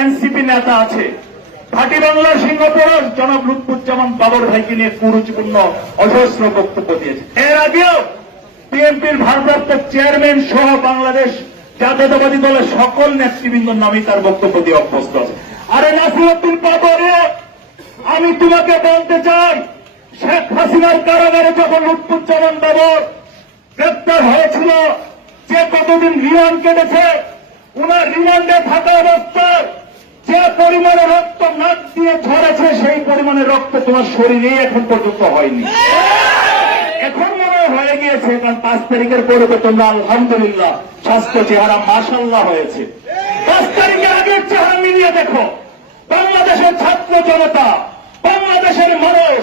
NCP নেতা আছে, ভাটি বাংলার সিংহপুরুষ জনাব লুৎফুজ্জামান বাবর ভাইকে নিয়ে কুরুচিপূর্ণ অজস্র বক্তব্য দিয়েছে। এর আগেও বিএনপির ভারপ্রাপ্ত চেয়ারম্যান সহ বাংলাদেশ জাতীয়তাবাদী দলের সকল নেতৃবৃন্দর নামে তার বক্তব্য দিয়ে অভ্যস্ত আছে। আরে নাসিরউদ্দিন বাবরে, আমি তোমাকে বলতে চাই, শেখ হাসিনার কারাগারে যখন লুৎফুজ্জামান বাবর গ্রেপ্তার হয়েছিল, যে কতদিন রিমান্ড কেটেছে, উনার রিমান্ডে থাকা অবস্থায় যে পরিমাণে রক্ত নাক দিয়ে ঝরেছে, সেই পরিমাণে রক্ত তোমার শরীরে এখন পর্যন্ত হয়নি। এখন মনে হয়ে গিয়েছে, কারণ 5 তারিখের পরে তো তোমরা আলহামদুলিল্লাহ স্বাস্থ্য চেহারা মাশাআল্লাহ হয়েছে। 5 তারিখে আগের চেহারা মিলিয়ে দেখো। বাংলাদেশের ছাত্র জনতা, বাংলাদেশের মানুষ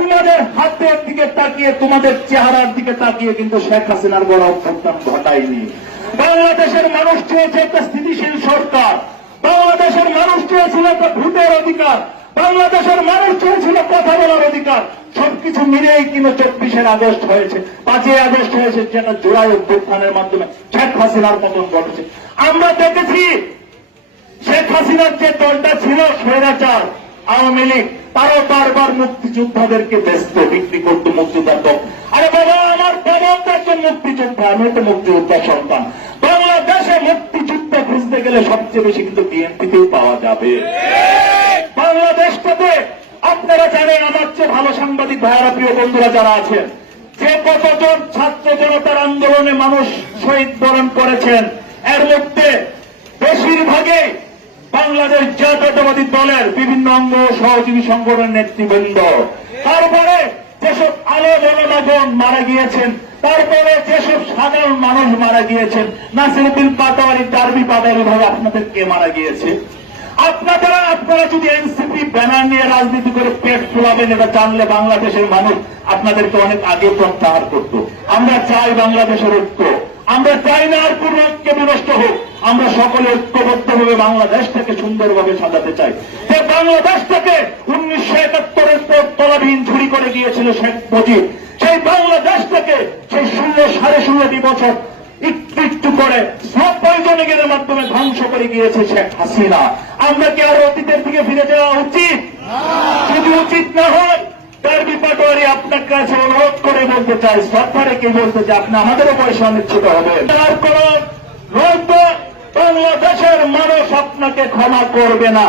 তোমাদের হাতের দিকে তাকিয়ে, তোমাদের চেহারার দিকে তাকিয়ে কিন্তু শেখ হাসিনার বড় অভ্যুত্থান ঘটায়নি। বাংলাদেশের মানুষ চেয়েছে একটা স্থিতিশীল সরকার, বাংলাদেশের মানুষ চেয়েছিল একটা ভোটের অধিকার, বাংলাদেশের মানুষ চেয়েছিল কথা বলার অধিকার। সবকিছু মিলেই কিন্তু 24 আগস্ট হয়েছে, 5 আগস্ট হয়েছে, যেটা জুলাই অভ্যুত্থানের মাধ্যমে শেখ হাসিনার পতন ঘটেছে। আমরা দেখেছি শেখ হাসিনার যে দলটা ছিল স্বৈরাচার আওয়ামী লীগ, তারাও বারবার মুক্তিযোদ্ধাদেরকে ব্যস্ত বিক্রি করতো মুক্তিযোদ্ধার দল। আরে বাবা, আমার বাবা একজন মুক্তিযোদ্ধা, আমি তো মুক্তিযোদ্ধা সন্তান। বাংলাদেশে মুক্তিযুদ্ধ খুঁজতে গেলে সবচেয়ে বেশি কিন্তু বিএনপিতেই পাওয়া যাবে। বাংলাদেশটাতে আপনারা জানেন, আমার চেয়ে ভালো সাংবাদিক ভাইয়ারা, প্রিয় বন্ধুরা যারা আছেন, যে কতজন ছাত্র জনতার আন্দোলনে মানুষ শহীদ বরণ করেছেন, এর মধ্যে বেশিরভাগই বাংলাদেশ জাতীয়তাবাদী দলের বিভিন্ন অঙ্গ সহযোগী সংগঠনের নেতৃবৃন্দ। তারপরে যেসব আলো জনগণ মারা গিয়েছেন, তারপরে যেসব সাধারণ মানুষ মারা গিয়েছেন, নাসিরউদ্দিন পাটোয়ারি, ডার্বি পাটোয়ারি ভাবে আপনাদের কে মারা গিয়েছে? আপনারা যদি এনসিপি ব্যানার নিয়ে রাজনীতি করে পেট ফুলাবেন, এটা জানলে বাংলাদেশের মানুষ আপনাদেরকে অনেক আগে প্রত্যাহার করত। আমরা চাই বাংলাদেশের ঐক্য, আমরা চাই না আর কোন ঐক্য বিনষ্ট হোক। আমরা সকলে ঐক্যবদ্ধভাবে বাংলাদেশটাকে সুন্দরভাবে সাজাতে চাই। যে বাংলাদেশটাকে 1971-এর পর তলাবিহীন ঝুড়ি করে গিয়েছিল শেখ মুজিব, সেই বাংলাদেশটাকে সেই 16.5 বছর একটু একটু করে সব পয়জনিকের মাধ্যমে ধ্বংস করে গিয়েছে শেখ হাসিনা। আমরা কি আর অতীতের দিকে ফিরে যাওয়া উচিত? যদি উচিত না হয়, ডার্বি পাটোয়ারি আপনার কাছে অনুরোধ করে বলতে চাই, সরকারে কে বলতে চাই, আপনি আমাদেরও পয়সা নিশ্চিত হবে। তার কোন বাংলাদেশের মানুষ আপনাকে ক্ষমা করবে না।